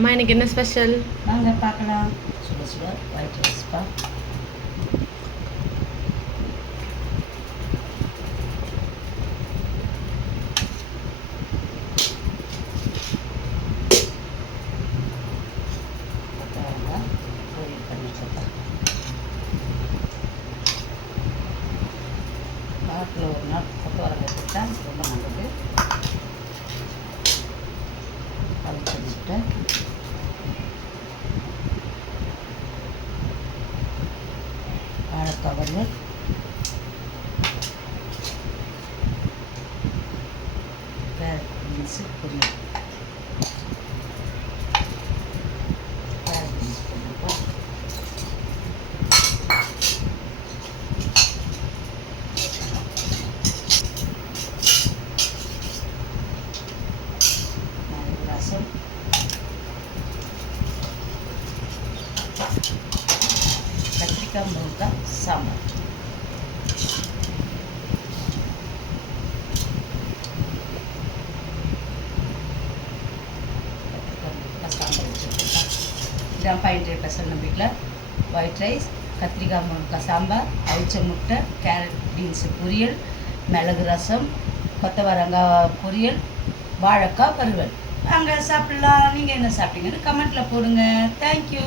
அம்மா எனக்கு என்ன ஸ்பெஷல்? வாங்க பார்க்கலாம். சுட சுட ஒயிட் ரைஸ்ப்பா. பொரியல் பண்ணி வச்சுருக்கேன். வாரத்தில் ஒரு நாள் கொத்தவரங்காய் எடுத்துக்கிட்டா ரொம்ப நல்லது. அவிச்ச முட்டை, வாழைக்காய் வறுவல், கேரட் பீன்ஸு பொரியல். கேரட் பீன்ஸ் போட்டுப்போம். ரசம், கத்திரிக்காய் முருங்கைக்காய் சாம்பார். சாம்பார் வச்சுருக்கேன். இதான் பையன் ஸ்பெஷல் நம்ம வீட்டில் ஒயிட் ரைஸ், கத்திரிக்காய் முருங்கைக்காய் சாம்பார், அவிச்ச முட்டை, கேரட் பீன்ஸு பொரியல், மிளகு ரசம், கொத்தவரங்காய் பொரியல், வாழைக்காய் வறுவல். வாங்க சாப்பிட்லாம். நீங்கள் என்ன சாப்பிட்டீங்கன்னு கமெண்ட்டில் போடுங்க. தேங்க்யூ.